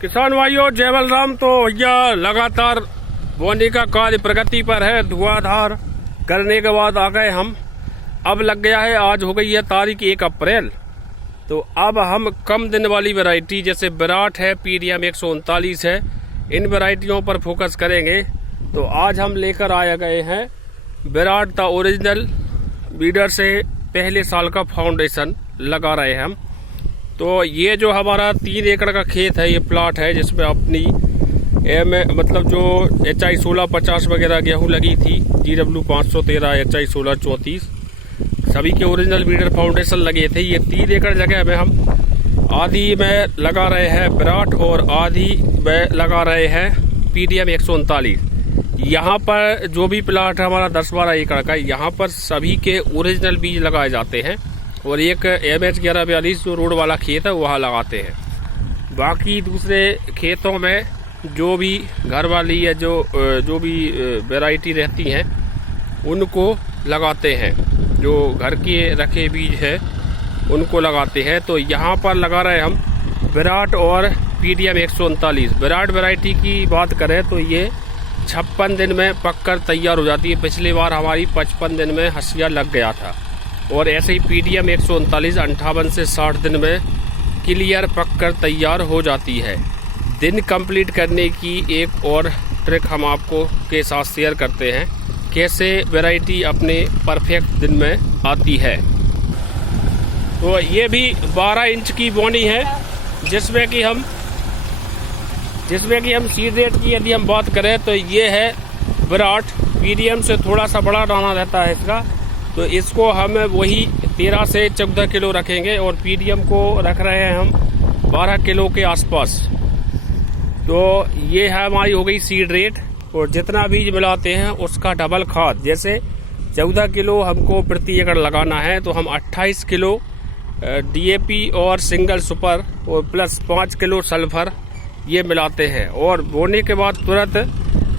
किसान भाइयों जय बलराम। तो भैया लगातार बोने का कार्य प्रगति पर है। धुआंधार करने के बाद आ गए हम। अब लग गया है, आज हो गई है तारीख 1 अप्रैल। तो अब हम कम दिन वाली वैरायटी जैसे विराट है, PDM 139 है, इन वैरायटियों पर फोकस करेंगे। तो आज हम लेकर आए गए हैं विराट द ओरिजिनल बीडर से पहले साल का फाउंडेशन लगा रहे हैं हम। तो ये जो हमारा 3 एकड़ का खेत है, ये प्लाट है जिसमें अपनी मतलब जो HI 1650 वगैरह गेहूँ लगी थी, GW 513, HI 1634 सभी के ओरिजिनल बीडर फाउंडेशन लगे थे। ये 3 एकड़ जगह में हम आधी में लगा रहे हैं विराट और आधी में लगा रहे हैं PDM 139। यहाँ पर जो भी प्लाट है हमारा 10-12 एकड़ का, यहाँ पर सभी के ओरिजिनल बीज लगाए जाते हैं और एक MH 1142 जो रोड वाला खेत है वहाँ लगाते हैं। बाकी दूसरे खेतों में जो भी घर वाली या जो भी वैरायटी रहती हैं उनको लगाते हैं, जो घर के रखे बीज है उनको लगाते हैं। तो यहाँ पर लगा रहे हम विराट और PDM 139। विराट वैरायटी की बात करें तो ये 56 दिन में पककर तैयार हो जाती है। पिछली बार हमारी 55 दिन में हसिया लग गया था। और ऐसे ही PDM 139 58 से 60 दिन में क्लियर पककर तैयार हो जाती है। दिन कंप्लीट करने की एक और ट्रिक हम आपको के साथ शेयर करते हैं, कैसे वैरायटी अपने परफेक्ट दिन में आती है। तो ये भी 12 इंच की बोनी है जिसमें कि हम सीड रेट की यदि हम बात करें तो ये है विराट। PDM से थोड़ा सा बड़ा दाना रहता है इसका, तो इसको हम वही 13 से 14 किलो रखेंगे और PDM को रख रहे हैं हम 12 किलो के आसपास। तो ये है हमारी हो गई सीड रेट। और जितना बीज मिलाते हैं उसका डबल खाद, जैसे 14 किलो हमको प्रति एकड़ लगाना है तो हम 28 किलो DAP और सिंगल सुपर और प्लस 5 किलो सल्फर ये मिलाते हैं। और बोने के बाद तुरंत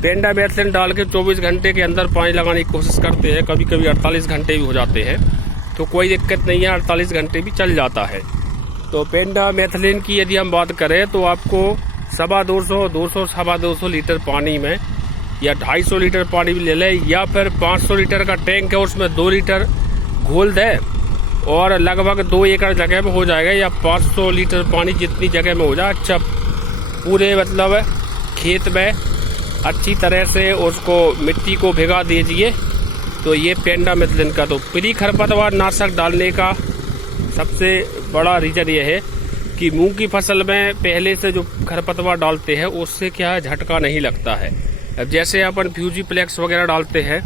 पेंडामेथलिन डाल के 24 घंटे के अंदर पानी लगाने की कोशिश करते हैं। कभी कभी 48 घंटे भी हो जाते हैं, तो कोई दिक्कत नहीं है, 48 घंटे भी चल जाता है। तो पेंडामेथलिन की यदि हम बात करें तो आपको 250 लीटर पानी में या 250 लीटर पानी भी ले लें, या फिर 500 लीटर का टैंक है उसमें 2 लीटर घोल दें और लगभग 2 एकड़ जगह में हो जाएगा, या 500 लीटर पानी जितनी जगह में हो जाए। अच्छा पूरे मतलब खेत में अच्छी तरह से उसको मिट्टी को भिगा दीजिए। तो ये पेंडामेथलिन का तो प्री खरपतवार नाशक डालने का सबसे बड़ा रीजन ये है कि मूंग की फसल में पहले से जो खरपतवार डालते हैं उससे क्या है, झटका नहीं लगता है। अब जैसे अपन फ्यूजीप्लेक्स वगैरह डालते हैं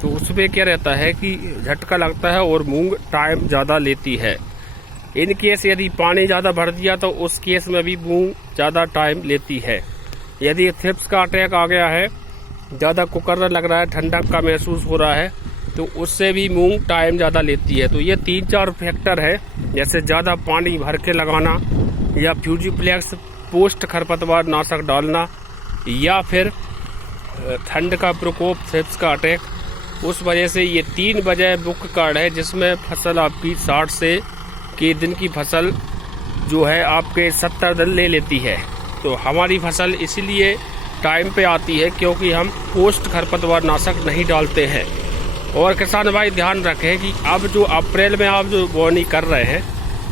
तो उसमें क्या रहता है कि झटका लगता है और मूंग टाइम ज़्यादा लेती है। इन केस यदि पानी ज़्यादा भर दिया तो उस केस में भी मूंग ज़्यादा टाइम लेती है। यदि थ्रिप्स का अटैक आ गया है, ज़्यादा कुकर्रा लग रहा है, ठंडक का महसूस हो रहा है, तो उससे भी मूंग टाइम ज़्यादा लेती है। तो ये 3-4 फैक्टर है, जैसे ज़्यादा पानी भर के लगाना या फ्यूजीप्लेक्स पोस्ट खरपतवार नाशक डालना या फिर ठंड का प्रकोप, थ्रिप्स का अटैक, उस वजह से ये 3 वजह मुख्य कारण है जिसमें फसल आपकी 60 से के दिन की फसल जो है आपके 70 दिन ले लेती है। तो हमारी फसल इसीलिए टाइम पे आती है क्योंकि हम पोस्ट खरपतवार नाशक नहीं डालते हैं। और किसान भाई ध्यान रखें कि अब जो अप्रैल में आप जो बोनी कर रहे हैं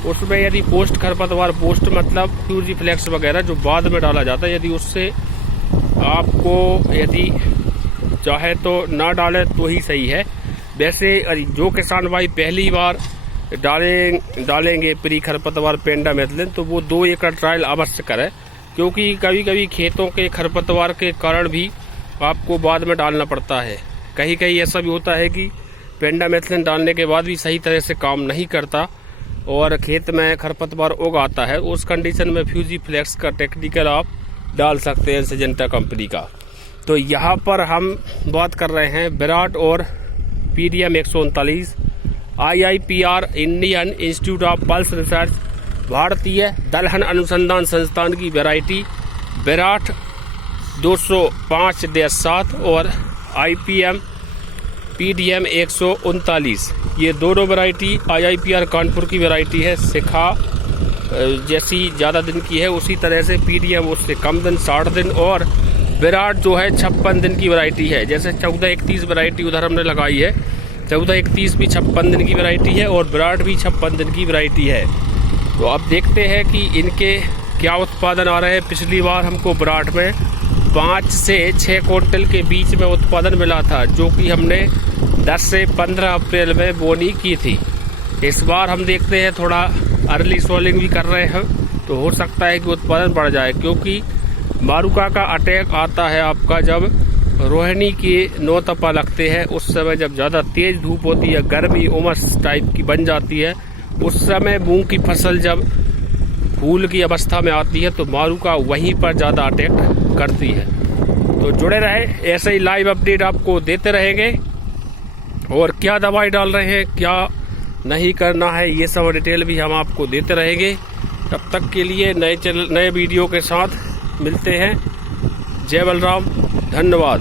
उसमें यदि पोस्ट खरपतवार, पोस्ट मतलब फ्यूजीप्लेक्स वगैरह जो बाद में डाला जाता है, यदि उससे आपको यदि चाहे तो ना डालें तो ही सही है। वैसे जो किसान भाई पहली बार डालेंगे प्री खरपतवार पेंडामेथलिन तो वो 2 एकड़ ट्रायल अवश्य करें, क्योंकि कभी कभी खेतों के खरपतवार के कारण भी आपको बाद में डालना पड़ता है। कहीं कहीं ऐसा भी होता है कि पेंडामेथलिन डालने के बाद भी सही तरह से काम नहीं करता और खेत में खरपतवार उग आता है। उस कंडीशन में फ्यूजीप्लेक्स का टेक्निकल आप डाल सकते हैं, सिजेंटा कंपनी का। तो यहाँ पर हम बात कर रहे हैं विराट और PDM 139 IIPR Indian institute of pulse research भारतीय दलहन अनुसंधान संस्थान की वैरायटी विराट 205-7 और IPM PDM 139। ये दोनों वैरायटी IIPR कानपुर की वैरायटी है, शिखा जैसी ज़्यादा दिन की है, उसी तरह से PDM उससे कम दिन 60 दिन, और विराट जो है 56 दिन की वैरायटी है। जैसे 1431 वैरायटी उधर हमने लगाई है, 1431 भी 56 दिन की वैरायटी है और विराट भी 56 दिन की वैरायटी है। तो अब देखते हैं कि इनके क्या उत्पादन आ रहे हैं। पिछली बार हमको विराट में 5 से 6 क्विंटल के बीच में उत्पादन मिला था, जो कि हमने 10 से 15 अप्रैल में बोनी की थी। इस बार हम देखते हैं थोड़ा अर्ली सोलिंग भी कर रहे हैं, तो हो सकता है कि उत्पादन बढ़ जाए, क्योंकि मारुका का अटैक आता है आपका जब रोहिणी के 9 तपा लगते हैं। उस समय जब ज़्यादा तेज धूप होती है, गर्मी उमस टाइप की बन जाती है, उस समय मूंग की फसल जब फूल की अवस्था में आती है तो मारुका वहीं पर ज़्यादा अटैक करती है। तो जुड़े रहे, ऐसे ही लाइव अपडेट आपको देते रहेंगे, और क्या दवाई डाल रहे हैं, क्या नहीं करना है, ये सब डिटेल भी हम आपको देते रहेंगे। तब तक के लिए नए वीडियो के साथ मिलते हैं। जय बलराम, धन्यवाद।